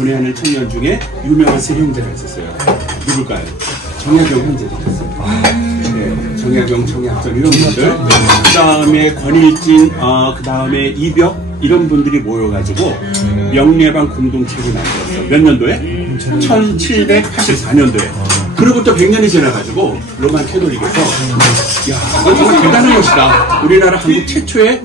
고뇌하는 청년 중에 유명한 세 형제가 있었어요. 누굴까요? 정약용 형제가 있었어요. 네, 정약용, 정약전 이런 분들. 그 다음에 권일진, 그 다음에 이벽 이런 분들이 모여가지고 명례방 공동체를 만들었어. 몇 년도에? 1784년도에. 그로부터 100년이 지나가지고 로만 캐톨릭에서 야, 이건 정말 대단한 것이다. 우리나라 한국 최초의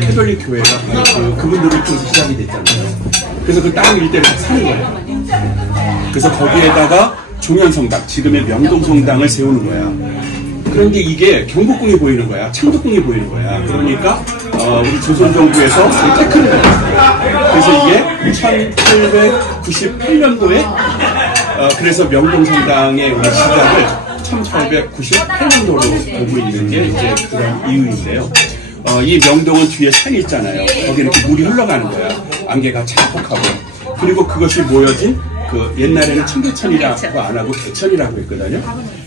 캐톨릭 교회가 바로 그분들을 통해서 시작이 됐잖아요. 그래서 그 땅 일대를 사는 거예요. 그래서 거기에다가 종현성당, 지금의 명동성당을 세우는 거야. 그런데 이게 경복궁이 보이는 거야. 창덕궁이 보이는 거야. 그러니까 우리 조선정부에서 태클을 받았어요. 그래서 이게 1898년도에 그래서 명동성당의 우리 시작을 1898년도로 보고 있는 게 이제 그런 이유인데요. 이 명동은 뒤에 산이 있잖아요. 거기 이렇게 물이 흘러가는 거야. 안개가 자폭하고. 그리고 그것이 모여진 그 옛날에는 청계천이라고 안 하고 개천이라고 했거든요.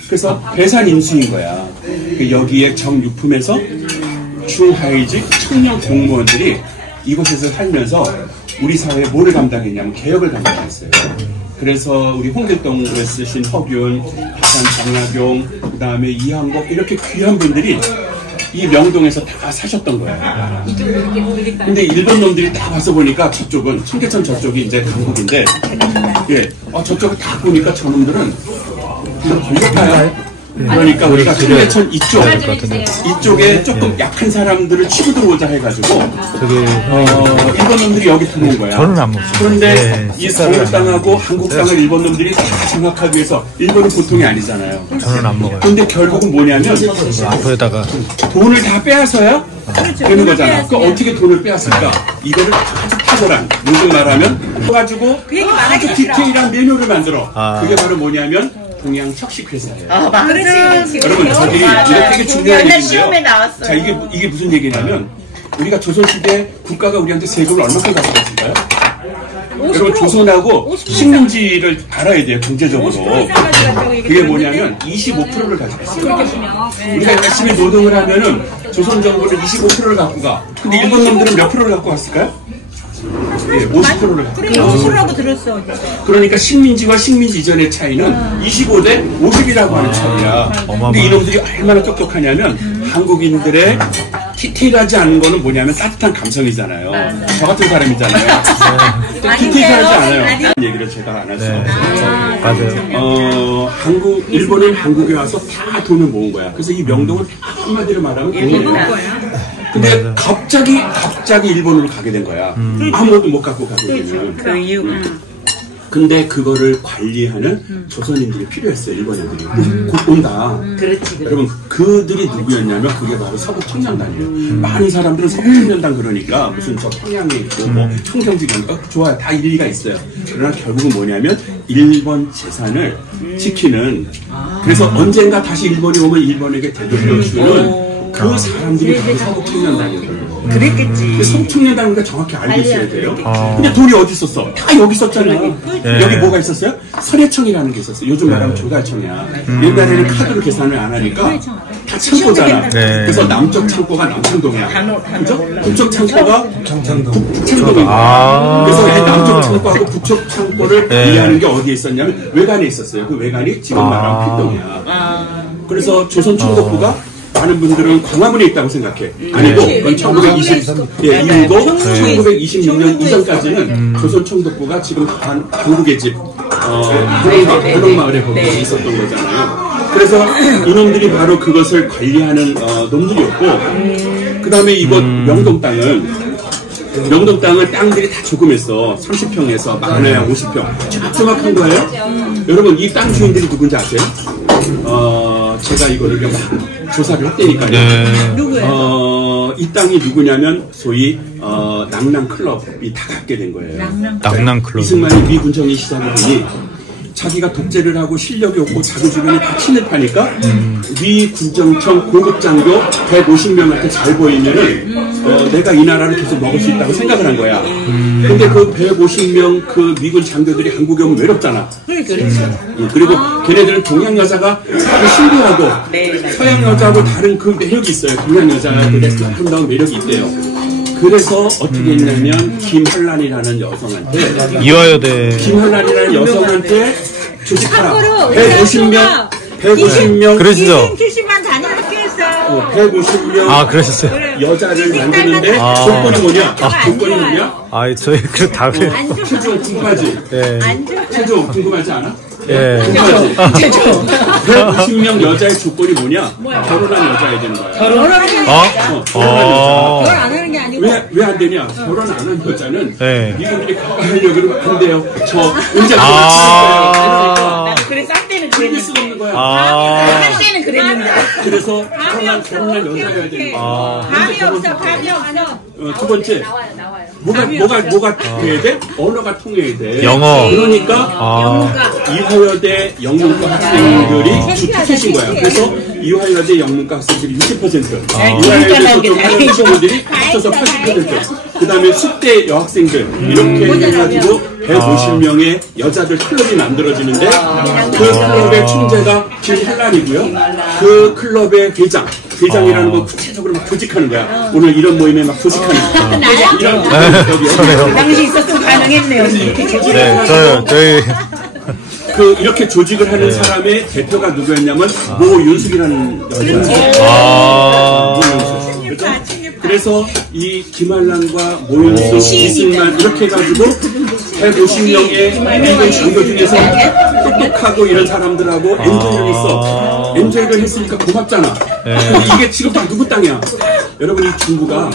그래서 배산 인수인 거야. 여기에 정육품에서 중하위직 청년 공무원들이 이곳에서 살면서 우리 사회에 뭐를 담당했냐면 개혁을 담당했어요. 그래서 우리 홍길동을 쓰신 허균, 하산 정약용, 그 다음에 이항복 이렇게 귀한 분들이 이 명동에서 다 사셨던 거예요. 근데 일본 놈들이 다 와서 보니까 저쪽은 청계천 저쪽이 이제 강북인데, 예, 저쪽을 다 보니까 저놈들은 이거 걸렸나요? 그러니까 우리가 청계천 이쪽에 조금 약한 사람들을 치고 들어오자 해가지고 일본 놈들이 여기 들어온 거야. 저는 안 먹습니다. 그런데 이 서울 땅하고 한국 땅을 일본 놈들이 다 장악하기 위해서 일본은 보통이 아니잖아요. 저는 안 먹어요. 근데 결국은 뭐냐면 앞에다가 돈을 다 빼앗아야 되는 거잖아. 그 어떻게 돈을 빼앗을까? 이거를 아주 탁월한, 요즘 말하면 가지고 아주 디테일한 메뉴를 만들어. 그게 바로 뭐냐면 동양 척식회사예요. 그렇지. 여러분, 저기 이게 되게 중요한 얘기인데요. 시험에 나왔어요. 자, 이게 무슨 얘기냐면 우리가 조선시대 국가가 우리한테 세금을 얼마큼 가져갔을까요? 여러분, 조선하고 식민지를 알아야 돼요, 경제적으로. 그게 뭐냐면 25%를 가져갔어요. 우리가 열심히 노동을 하면은 조선 정부는 25%를 갖고 가. 근데 일본 놈들은 몇 프로를 갖고 갔을까요? 예, 50%를 갖고 그래, 50%라고 들었어. 그러니까 식민지와 식민지 이전의 차이는 25대 50이라고 하는 차이야. 근데 이놈들이 얼마나 똑똑하냐면 한국인들의 디테일하지 않은 거는 뭐냐면 따뜻한 감성이잖아요. 저 같은 사람이잖아요. 디테일하지 않아요. 얘기를 제가 안 할 수 없어요. 맞아요. 일본은 한국에 와서 다 돈을 모은 거야. 그래서 이 명동은 한마디로 말하면 돈을 모은 거야. 근데 갑자기 일본으로 가게 된 거야. 아무것도 못 갖고 가게 되면. 그 이유가. 근데 그거를 관리하는 조선인들이 필요했어요. 일본 애들이. 곧 온다. 그렇지. 여러분, 그들이 누구였냐면 그게 바로 서북청년단이에요. 많은 사람들은 서북청년단 그러니까 무슨 저 평양에 있고 뭐 청정지경 좋아요. 다 일리가 있어요. 그러나 결국은 뭐냐면 일본 재산을 지키는, 그래서 언젠가 다시 일본이 오면 일본에게 되돌려주는 그 사람들이 바로 서북청년단이에요. 그랬겠지. 서북청년단이니까 정확히 알고 있어야 돼요. 근데 돈이 어디 있었어? 다 여기 있었잖아요. 여기 뭐가 있었어요? 선해청이라는 게 있었어요. 요즘 말하면 조달청이야. 옛날에는 카드로 계산을 안 하니까 다 창고잖아. 그래서 남쪽 창고가 남창동이야. 그죠? 북쪽 창고가 북창동이야. 그래서 이 남쪽 창고하고 북쪽 창고를 이해하는 게 어디에 있었냐면 외관에 있었어요. 그 외관이 지금 말하면 필동이야. 그래서 조선총독부가 많은 분들은 광화문에 있다고 생각해. 아니고, 그건 1920, 이후도 1926년 이전까지는 조선총독부가 지금 한국의 집, 한옥마을에 거기서 있었던 거잖아요. 그래서 이놈들이 바로 그것을 관리하는 놈들이었고, 그 다음에 이곳 명동 땅은 땅들이 다 조그맸어. 30평에서 많아야 50평. 조그맣한 거예요. 여러분, 이 땅 주인들이 누군지 아세요? 제가 이거를 조사를 했다니까요. 누구예요? 이 땅이 누구냐면 소위 낭랑클럽이 다 갖게 된 거예요. 낭랑클럽. 이승만이 미군정이 시작을 보니 자기가 독재를 하고 실력이 없고 자기 주변에 다 침입하니까 미 군정청 고급 장교 150명한테 잘 보이면은 내가 이 나라를 계속 먹을 수 있다고 생각을 한 거야. 근데 그 150명 그 미군 장교들이 한국에 오면 외롭잖아. 그리고 걔네들은 동양 여자가 아주 신비하고 서양 여자하고 다른 그 매력이 있어요. 동양 여자들의 그 아름다운 매력이 있대요. 그래서 어떻게 했냐면 김한란이라는 여성한테 이화여대 김한란이라는 여성한테 주식하라. 150명 그러시죠? 70만 단위 학교였어요. 150명 아 그러셨어요? 여자를 만드는데 아. 조건이 뭐냐? 조건이 뭐냐? 아 저희 그 다음에 체중 궁금하지? 예. 체중 궁금하지 않아? 예. 궁금하지? 150명 여자의 조건이 뭐냐? 결혼한 여자야 되는 거야. 결혼하는 게 어? 결혼한 여자. 결혼 안 하는 게 아니고 왜 안 되냐? 결혼 안 한 여자는 네. 이분들이 가까이하려고 그러면 안 돼요. 저 언제 아. 나는 그래서 할 때는 그럴 그랬는데 수가 없는 거야. 아. 할 때는 그랬는데 그래서 결혼한 여자여야 되는 거야. 감이 없어 감이 없어. 두 번째 뭐가 돼야 돼? 언어가 통해야 돼. 영어. 그러니까 아. 이화여대 영문과 학생들이 주특기신 거야. 그래서 이화여대 영문과 학생들이 60%, 이화여대 저쪽 친구들이 합쳐서 80%, 그 다음에 숙대 여학생들 이렇게 해가지고 150명의 여자들 클럽이 만들어지는데 그 클럽의 총재가 김한란이고요. 그 클럽의 회장이라는 건 구체적으로 막 조직하는 거야. 오늘 이런 모임에 막 조직하는 거야. 이런 저네요. 당시 있었으면 가능했네요. 네, 저희 이렇게 조직을 하는 사람의 대표가 누구였냐면 모윤숙이라는 여자예요. 아. 모윤숙. 그죠? 그래서 이 김한란과 모윤숙, 이승만 이렇게 해가지고 150명의 미국 장교 중에서 똑똑하고 이런 사람들하고 엔조이를 했어. 엔조이를 했으니까 고맙잖아. 근데 이게 지금 다 누구 땅이야? 여러분 이 중구가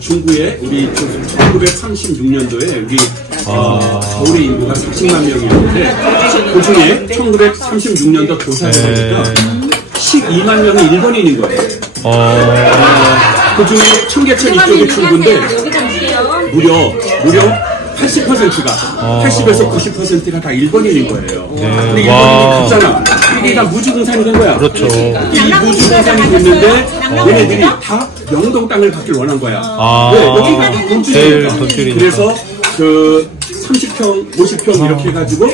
중구에 우리 1936년도에 우리 서울의 인구가 40만 명이었는데 그 중에 1936년도 조사를 해보니까 12만 명이 일본인인 거예요. 그 중에 청계천 이쪽에 중구인데 무려 80%가 80에서 90%가 다 일본인인 거예요. 근데 일본인이 갔잖아. 이게 다 무주공산이 된 거야. 그렇죠. 이 무주공산이 됐는데 얘네들이 다 명동 땅을 갖길 원한 거야. 왜? 여기가 다 돈줄이니까. 그래서 그 30평, 50평 이렇게 해가지고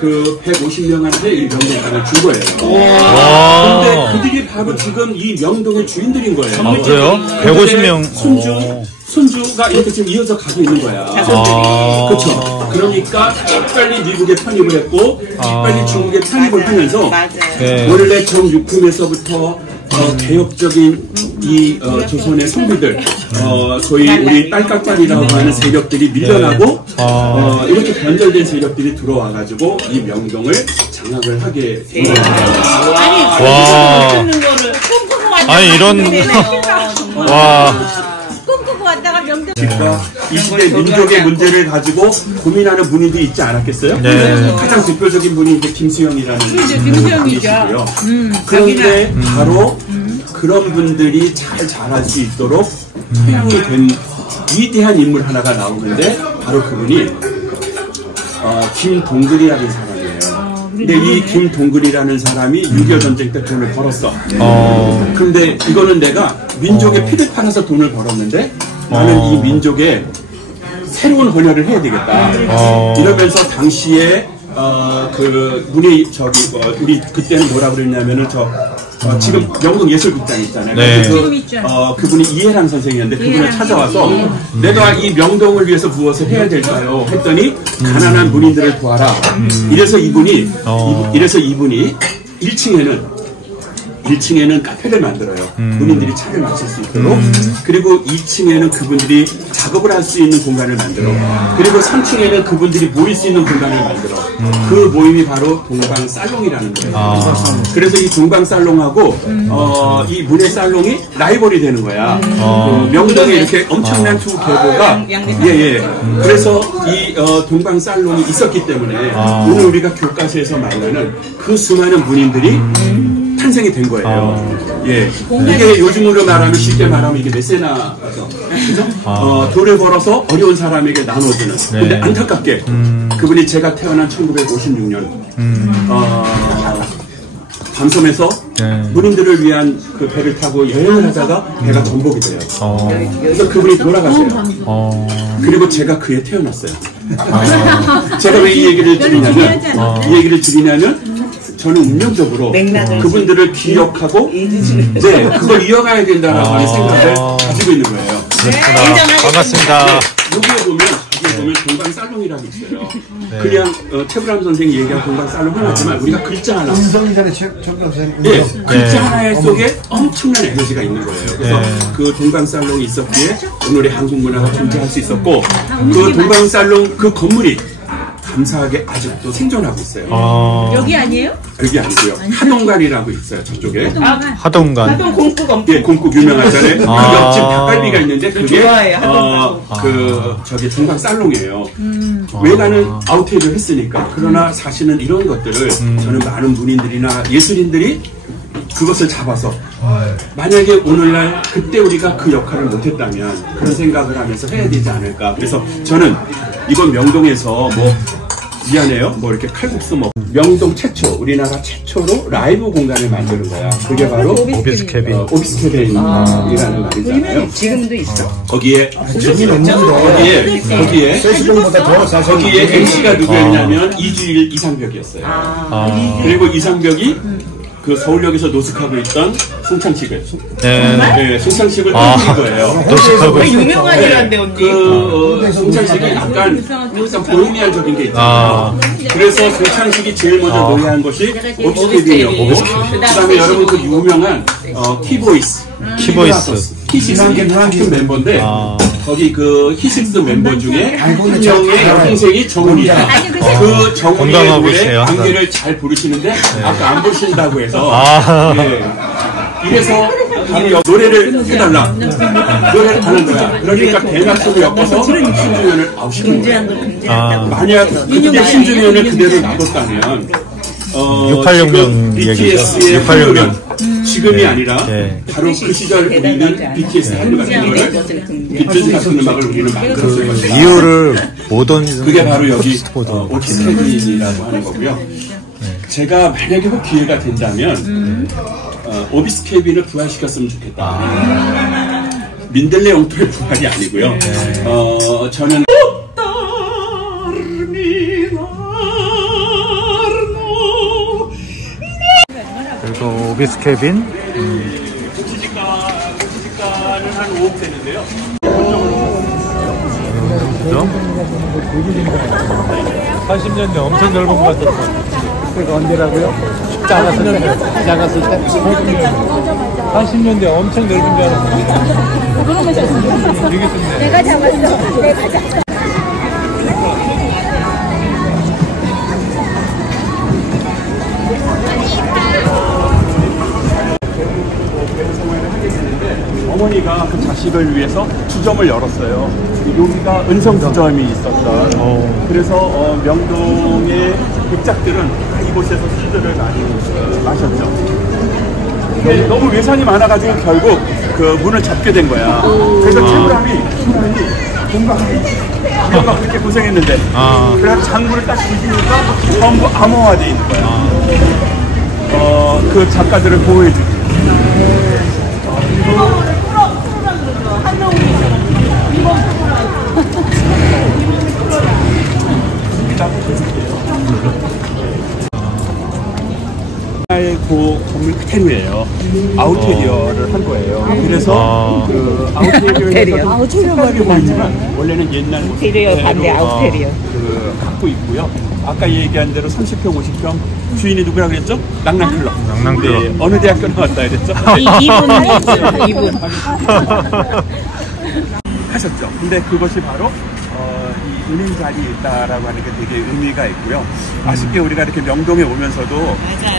그 150명한테 이 명동 땅을 준 거예요. 근데 그들이 바로 지금 이 명동의 주인들인 거예요. 아, 그래요? 150명. 손주가 이렇게 지금 이어져 가고 있는 거야. 그렇죠. 그러니까 빨리 미국에 편입을 했고 빨리 중국에 편입을 하면서 원래 정육품에서부터 개혁적인 이 조선의 선비들 소위 우리 딸깍발이라고 하는 세력들이 밀려나고 이렇게 변절된 세력들이 들어와가지고 이 명동을 장악을 하게 된 거예요. 아니 이런 와. 꿈꾸고 왔다가 명동 이 시대 민족의 문제를 가지고 고민하는 분이 있지 않았겠어요? 네. 가장 대표적인 분이 이제 김수영이라는 김수영이죠. 분이시고요. 그런데 바로 그런 분들이 잘 자랄 수 있도록 태양이 된 위대한 인물 하나가 나오는데 바로 그분이 김동글이라는 사람이에요. 근데 이 김동글이라는 사람이 6.25 전쟁 때 돈을 벌었어. 근데 이거는 내가 민족의 피를 팔아서 돈을 벌었는데 나는 이 민족의 새로운 헌혈을 해야 되겠다. 이러면서 당시에 그 우리 우리 그때는 뭐라 그랬냐면은 지금 명동 예술극장 있잖아요. 네. 그분이 이해랑 선생이었는데 그분을 찾아와서 내가 이 명동을 위해서 무엇을 해야 될까요? 했더니 가난한 문인들을 구하라. 이래서 이분이 1층에는 카페를 만들어요. 문인들이 차를 마실 수 있도록. 그리고 2층에는 그분들이 작업을 할 수 있는 공간을 만들어. 그리고 3층에는 그분들이 모일 수 있는 공간을 만들어. 그 모임이 바로 동방살롱이라는 거예요. 그래서 이 동방살롱하고 이 문예살롱이 라이벌이 되는 거야. 명동에 이렇게 엄청난 두 계보가 그래서 이 동방살롱이 있었기 때문에 오늘 우리가 교과서에서 말하는 그 수많은 문인들이 탄생이 된 거예요. 이게 요즘으로 말하면 쉽게 말하면 이게 메세나죠. 그죠? 돈을 벌어서 어려운 사람에게 나눠주는. 근데 안타깝게 그분이 제가 태어난 1956년 밤섬에서 문인들을 위한 그 배를 타고 여행을 하다가 배가 전복이 돼요. 그래서 그분이 돌아가세요. 그리고 제가 그에 태어났어요. 제가 왜 이 얘기를 드리냐면 저는 운명적으로 그분들을 기억하고 그걸 이어가야 된다는 생각을 가지고 있는 거예요. 그렇구나. 반갑습니다. 여기에 보면 동방 살롱이라고 있어요. 네. 그냥 최불암 선생이 얘기한 동방 살롱은 하지만 우리가 글자 하나, 예, 글자 하나의 속에 엄청난 에너지가 있는 거예요. 그래서 그 동방 살롱이 있었기에 오늘의 한국 문화가 존재할 수 있었고, 그 동방 살롱 그 건물이 감사하게 아직도 생존하고 있어요. 여기 아니에요? 그게 아니고요. 하동관이라고 있어요. 저쪽에. 하동관. 예, 곰국 유명하잖아요. 그 옆집 닭갈비가 있는데 그게 좋아해요, 저기 동방 살롱이에요. 왜 나는 아웃테이를 했으니까. 그러나 사실은 이런 것들을 저는 많은 문인들이나 예술인들이 그것을 잡아서 만약에 오늘날 그때 우리가 그 역할을 못했다면 그런 생각을 하면서 해야 되지 않을까. 그래서 저는 이번 명동에서 미안해요. 이렇게 칼국수 명동 최초, 우리나라 최초로 라이브 공간을 만드는 거야. 그게 바로 오비스 캐빈. 오비스 캐빈이라는 말이잖아요. 지금도 있어. 거기에 MC가 누구였냐면 이주일 이상벽이었어요. 그리고 이상벽이 그 서울역에서 노숙하고 있던 송창식을 송창식을 뚫린 거예요. 노숙하고 유명한 일한데 언니. 그 송창식이 약간 보헤미안적인 게 있잖아요. 그래서 송창식이 제일 먼저 노래한 것이 오비스캐빈이었고, 그다음에 여러분 그 유명한 키보이스 히식스 같은 멤버인데 거기 그 히식스 멤버 중에 한 명의 여동생이 정훈이야. 그 정훈이의 노래 안개를 잘 부르시는데 아까 안 부르신다고 해서 이래서 노래를 해달라. 노래를 하는 거야. 그러니까 대낮으로 엮어서 신중현을 아웃시킨 거야. 만약 그때 신중현을 그대로 놔뒀다면 686년 BTS의 한류는 지금이 아니라 바로 그 시절 우리는 BTS 한류 같은 거를 비틀즈 같은 음악을 우리는 만들었을 것이다. 이유를 모던 그게 바로 여기 오비스 캐빈이라고 하는 거고요. 제가 만약에 혹 기회가 된다면 오비스 캐빈을 부활시켰으면 좋겠다. 민들레 영토의 부활이 아니고요. 저는 그리고 오비스 캐빈. 시집가는 한 5억 되는데요. 그죠? 80년대 엄청 넓은 것 같았어. 그가 언제라고요? 작았을 때? 80년대 엄청 넓은 줄 알았는데. 되게 좋네. 내가 잡았어. 내가 잡았어. 어머니가 그 자식을 위해서 주점을 열었어요. 여기가 은성 주점이 있었던. 그래서 명동의 백작들은 이곳에서 술들을 많이 마셨죠. 근데 너무 외상이 많아가지고 결국 그 문을 잡게 된 거야. 그래서 최불암이 뭔가 그렇게 고생했는데 그래서 장부를 딱 뒤지니까 전부 암호화되어 있는 거야. 그 작가들을 보호해주지. 그 건물 그대로예요. 아웃테리어를 한 거예요. 그래서 그 아웃테리어에서 색깔이 보이지만 원래는 옛날 인테리어 반대 아웃테리어. 그 갖고 있고요. 아까 얘기한 대로 30평, 50평 주인이 누구라 그랬죠? 낭랑클럽. 네, 어느 대학교 나왔다 그랬죠? 이분 하셨죠. 근데 그것이 바로 이 은인 자리에 있다라고 하는 게 되게 의미가 있고요. 아쉽게 우리가 이렇게 명동에 오면서도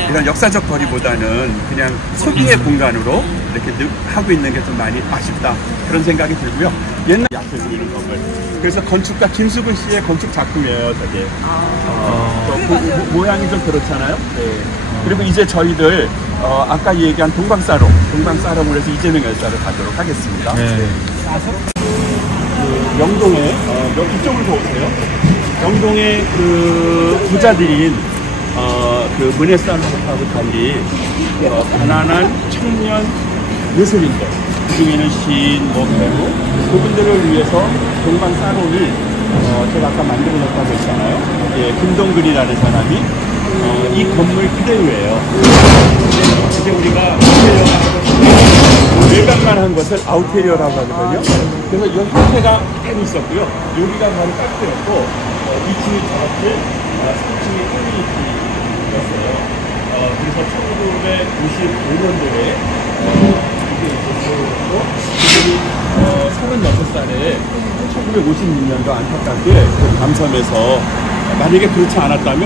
이런 역사적 거리보다는 그냥 소비의 공간으로 이렇게 하고 있는 게 좀 많이 아쉽다 그런 생각이 들고요. 옛날 앞에 보이는 건물. 그래서 건축가 김수근 씨의 건축 작품이에요, 저게. 모양이 좀 그렇잖아요. 네. 그리고 이제 저희들 아까 얘기한 동방사롱을 해서 이재명 열사를 가도록 하겠습니다. 네. 그 명동에 이쪽으로 보세요. 명동에 그 부자들인 그 문해산업하고 달리 가난한 청년 예술인들, 그중에는 시인, 배우, 그분들을 위해서 동방사롱이 제가 아까 만들어놨다고 했잖아요. 예, 김동근이라는 사람이 이 건물 그대로예요. 이제 우리가 외관만 한 것을 아웃테리어라고 하거든요. 그래서 이 형태가 그대로 있었고요. 여기가 바로 카페였고 2층이 작업실, 3층이 커뮤니티였어요. 그래서 1955년도에 이게 있었고 그분이 36살에 1956년도 안타깝게 그 감섬에서 만약에 그렇지 않았다면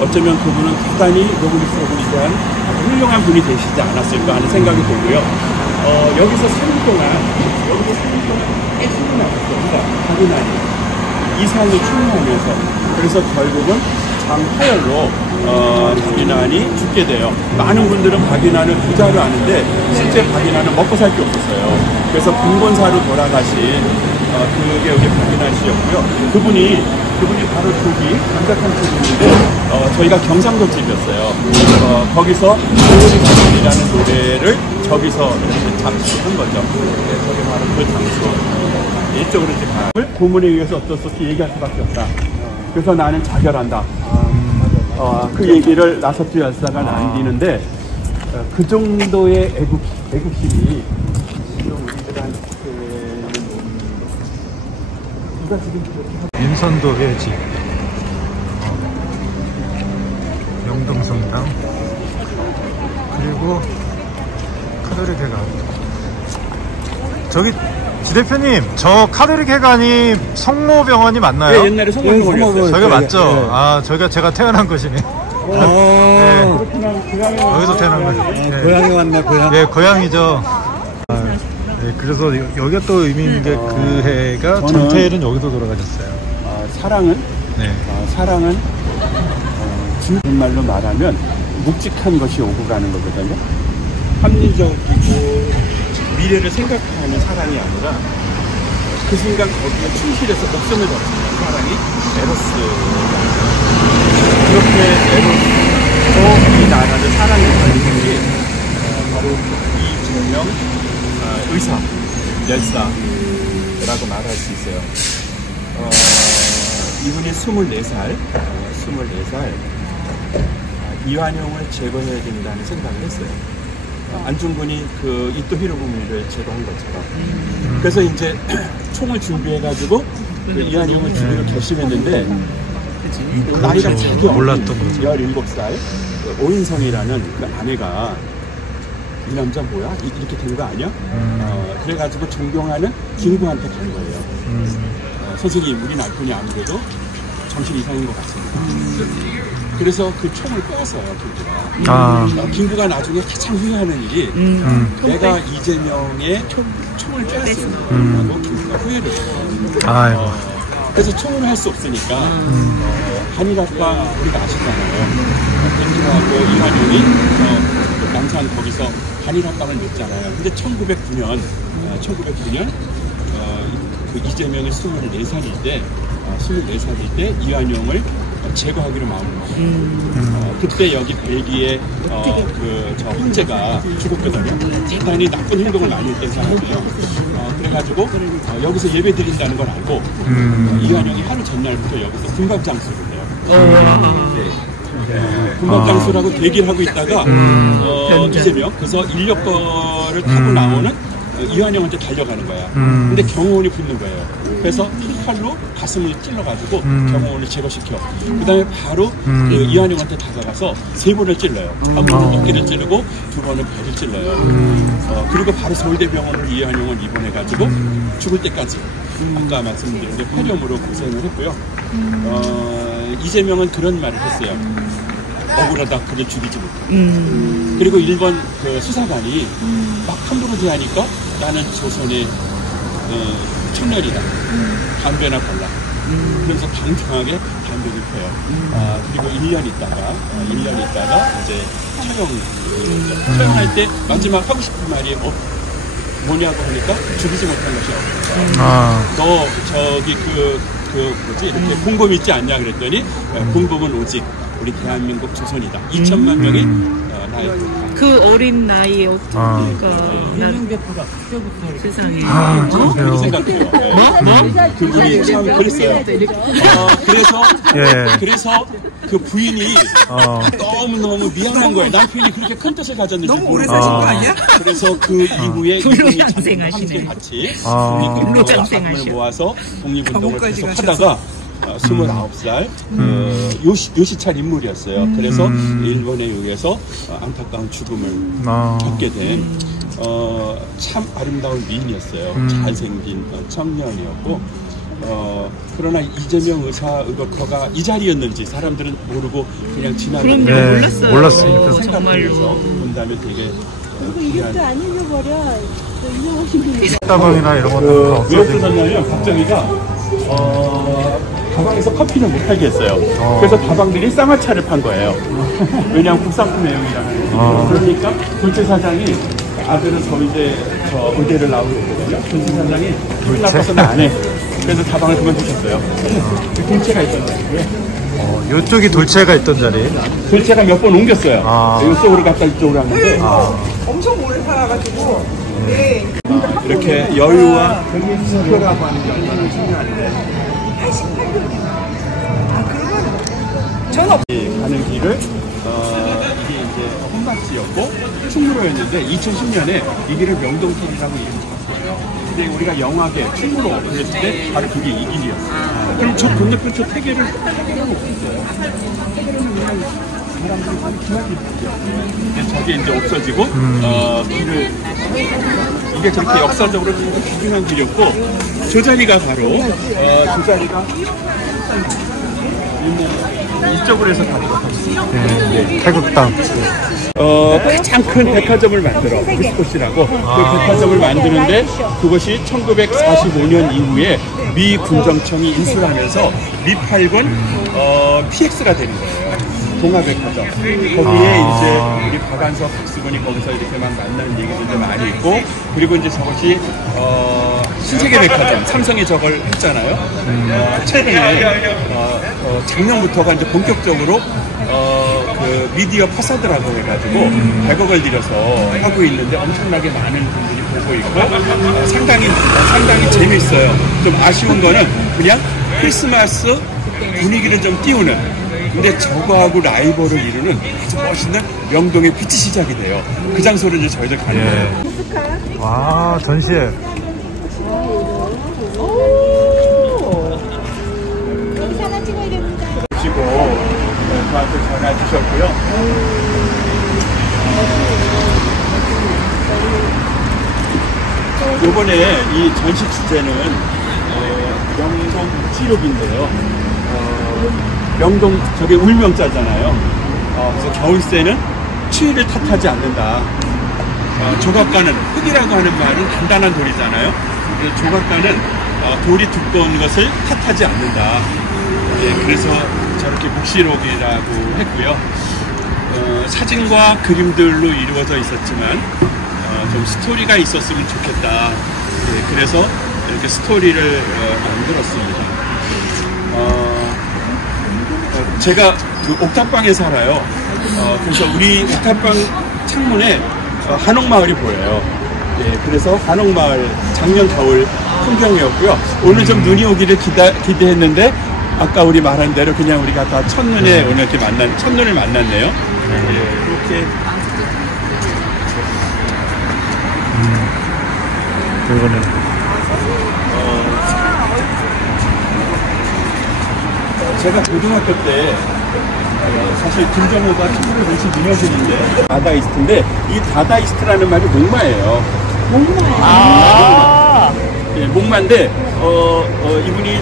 어쩌면 그분은 대단히 노블리스 오블에 대한 아주 훌륭한 분이 되시지 않았을까 하는 생각이 들고요. 여기서 3일 동안 깨지고 나갔습니다. 박인환이 이상을 추모하면서. 그래서 결국은 장파열로 박인환이 죽게 돼요. 많은 분들은 박인환을 부자로 아는데 실제 박인환은 먹고 살 게 없었어요. 그래서 군권사로 돌아가신 그게 여기 박인환 씨였고요. 그분이 바로 저기 감자탕 집인데 저희가 경상도 집이었어요. 거기서 소리가이라는 노래를 저기서 작곡한 거죠. 저기 바로 그 장소. 이쪽으로 이제 가을 고문에 의해서 어쩔 수 없이 얘기할 수밖에 없다. 그래서 나는 자결한다. 그 얘기를 나섭주 열사가 남기는데 그 정도의 애국심이 지금 우리들한테 누가 지금 그렇게 인선도 해지, 영동성당, 그리고 카톨릭 회관. 저기 지 대표님, 저 카톨릭 회관이 성모병원이 맞나요? 네, 옛날에 성모병원이었어요. 저게 맞죠? 네. 아, 저기가 제가 태어난 곳이네. 네. 여기서 태어난 거죠. 네. 고향에 왔네, 고향. 예, 고향이죠. 네, 그래서 여기가 또 의미 있는 게 그 해가 전태일은 여기서 돌아가셨어요. 사랑은 네. 사랑은 지금 말로 말하면 묵직한 것이 오고 가는 거거든요. 합리적이고 미래를 생각하는 사랑이 아니라 그 순간 거기에 충실해서 목숨을 바치는 사랑이 에로스. 그렇게 에로스로 이 나라를 사랑에 걸린 게 바로 이준명 의사, 열사라고 말할 수 있어요. 이분이 24살 이완용을 제거해야 된다는 생각을 했어요. 안중근이 그 이토 히로부미를 제거한 것처럼. 그래서 이제 총을 준비해가지고 이완용을 죽이기로 결심했는데 나이가 자기 몰랐던 거죠. 17살 오인성이라는 그 아내가 이 남자 뭐야? 이렇게 된 거 아니야? 그래가지고 존경하는 김구한테 간 거예요. 선생님, 우리 남편이 아무래도 정신 이상인 것 같습니다. 그래서 그 총을 빼앗아요, 김구가. 김구가 나중에 가장 후회하는 일이 내가 이재명의 총을 빼앗았다고 김구가 후회를 해요. 그래서 총을 할 수 없으니까 한일합방 우리가 아시잖아요. 김구하고 이완용이 남산 거기서 한일합방을 맺잖아요. 근데 1909년 그 이재명이 24살일 때 이완용을 제거하기로 마음을 먹어요. 그때 여기 벨기에 저 황제가 죽었거든요. 대단히 나쁜 행동을 많이 했던 사람이에요. 그래가지고 여기서 예배 드린다는 걸 알고 이완용이 하루 전날부터 여기서 군밤장수를 해요. 군밤장수라고 대기를 하고 있다가 이재명 그래서 인력거를 타고 나오는 이완용한테 달려가는 거야. 근데 경호원이 붙는 거예요. 그래서 한 칼로 가슴을 찔러가지고 경호원을 제거시켜. 그 다음에 바로 그 이완용한테 다가가서 3번을 찔러요. 한 번은 어깨를 찌르고 2번은 배를 찔러요. 그리고 바로 서울대병원으로 이완용을 입원해가지고 죽을 때까지 아까 말씀드린 게 폐렴으로 고생을 했고요. 이재명은 그런 말을 했어요. 억울하다, 그를 죽이지 못해. 그리고 일본 그 수사관이 막 함부로 대하니까 나는 조선의 청년이다. 담배나 발라. 그래서 당당하게 담배를 펴요. 그리고 1년 있다가 이제 처형할 때 마지막 하고 싶은 말이 뭐냐고 하니까 죽이지 못한 것이 없다. 너 저기 뭐지 이렇게 공범 있지 않냐 그랬더니 공범은 오직 우리 대한민국 조선이다. 2천만 명의 그 어린 나이에 어떻게 난 세상에 그렇게 생각해요. 그분이 참 그랬어요. 그래서 그 부인이 너무 미안한 거예요. 남편이 그렇게 큰 뜻을 가졌는지 너무 오래 사신 거 아니야? 그래서 그 이후에 이분이 불로장생하시네. 같이 불로장생하시네. 모아서 독립운동을 계속 하다가 29살 요시찰 인물이었어요. 그래서 일본에 의해서 안타까운 죽음을 겪게 된 참 아름다운 미인이었어요. 잘생긴 청년이었고 그러나 이재명 의사의doctor가 이 자리였는지 사람들은 모르고 그냥 지나갔는데 몰랐어요. 정말로 본다면 되게 그리고 이력도 안 잃어버려. 유명하신 분이. 식다방이나 이런 것도 왜 없어졌냐면 박정희가 다방에서 커피를 못 팔게 했어요. 그래서 다방들이 쌍화차를 판 거예요. 왜냐하면 국산품 애용이라는 그러니까 돌체 사장이 아들은 저 의대를 나오고 있거든요. 돌체 사장이 기분 나빠서는 안 해. 그래서 다방을 그만두셨어요. 돌체가 있던 자리고요. 이쪽이 돌체가 있던 자리. 돌체가 몇 번 옮겼어요. 이쪽으로 갔다 이쪽으로 갔는데 엄청 오래 살아가지고. 네. 이렇게 여유와 수표라고 하는 게 얼마나 중요한데 88년. 아, 그러면 전 가는 길을 이게 이제 혼밥지였고 충무로였는데 2010년에 이 길을 명동길이라고 이름을 줬어요. 근데 우리가 영화계 충무로 그랬을 때 바로 그게 이 길이었어요. 그럼 저 건너편 저 태계를 없었어요. 태계는 그냥 사람들이 바로 기하기 길이었어요. 저게 이제 없어지고 길을 이게 저렇게 역사적으로 되게 중요한 길이었고 저 자리가 바로 저 자리가 이쪽으로 해서 가는 거 태극당. 가장 큰 백화점을 만들어 크리스포시라고 그 백화점을 만드는데 그것이 1945년 이후에 미 군정청이 인수를 하면서 미8군 PX가 되는 거예요. 동아백화점. 거기에 이제 우리 박안석 박수근이 거기서 이렇게 막 만나는 얘기들도 많이 있고 그리고 이제 저것이 신세계백화점 삼성이 저걸 했잖아요. 최근에 작년부터가 이제 본격적으로 그 미디어 파사드라고 해가지고 100억을 들여서 하고 있는데 엄청나게 많은 분들이 보고 있고 상당히 재미있어요. 좀 아쉬운 거는 그냥 크리스마스 분위기를 좀 띄우는 근데 저거하고 라이벌을 이루는 아주 멋있는 명동의 빛이 시작이 돼요. 그 장소를 이제 저희들 가는 거예요. 와, 전시회. 여기서 하나 찍어야 됩니다. 보시고 저한테 전화 주셨고요. 이번에 이 전시 주제는 명동 묵지록인데요. 명동 저게 울명자잖아요. 그래서 겨울새는 추위를 탓하지 않는다. 조각가는 흙이라고 하는 말은 단단한 돌이잖아요. 그래서 조각가는 돌이 두꺼운 것을 탓하지 않는다. 그래서 저렇게 묵시록이라고 했고요. 사진과 그림들로 이루어져 있었지만 좀 스토리가 있었으면 좋겠다. 그래서 이렇게 스토리를 만들었습니다. 제가 그 옥탑방에 살아요. 그래서 우리 옥탑방 창문에 한옥마을이 보여요. 그래서 한옥마을 작년 겨울 풍경이었고요. 오늘 좀 눈이 오기를 기대했는데 아까 우리 말한 대로 그냥 우리가 다 첫눈에 오늘 이렇게 첫눈을 만났네요. 이렇게 그거는 제가 고등학교 때 사실 김정호가 1952년생인데 다다이스트인데 이 다다이스트라는 말이 목마예요. 목마. 예, 목마인데 이분이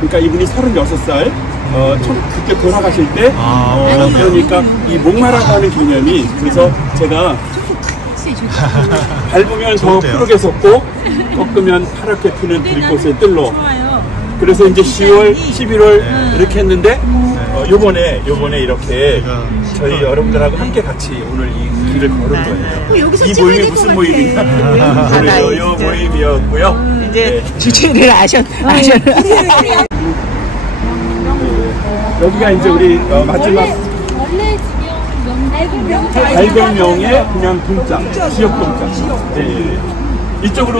그러니까 이분이 36살 그때 돌아가실 때 그러니까 이 목마라고 하는 개념이 그래서 제가 밟으면 더 푸르게 섰고 꺾으면 파랗게 피는 들꽃의 뜰로 그래서 이제 10월, 11월 이렇게 했는데 요번에 이렇게 저희 여러분들하고 함께 같이 오늘 이 길을 걸은 거예요. 이 모임이 무슨 모임이냐? 오늘 요 모임이었고요. 이제 주제를 여기가 이제 우리 마지막 원래 지명 발병명의 그냥 동자, 지역 동자. 예, 예. 이쪽으로.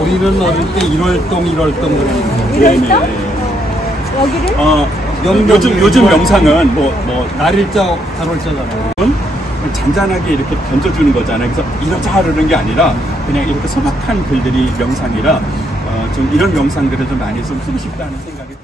우리는 어릴 때 1월동 네네. 여기를? 요즘 명상은 뭐 날일자, 달월자잖아요. 잔잔하게 이렇게 던져주는 거잖아요. 그래서 이러자 그러는 게 아니라 그냥 이렇게 소박한 글들이 명상이라 좀 이런 명상들을 좀 많이 좀 쓰고 싶다는 생각이.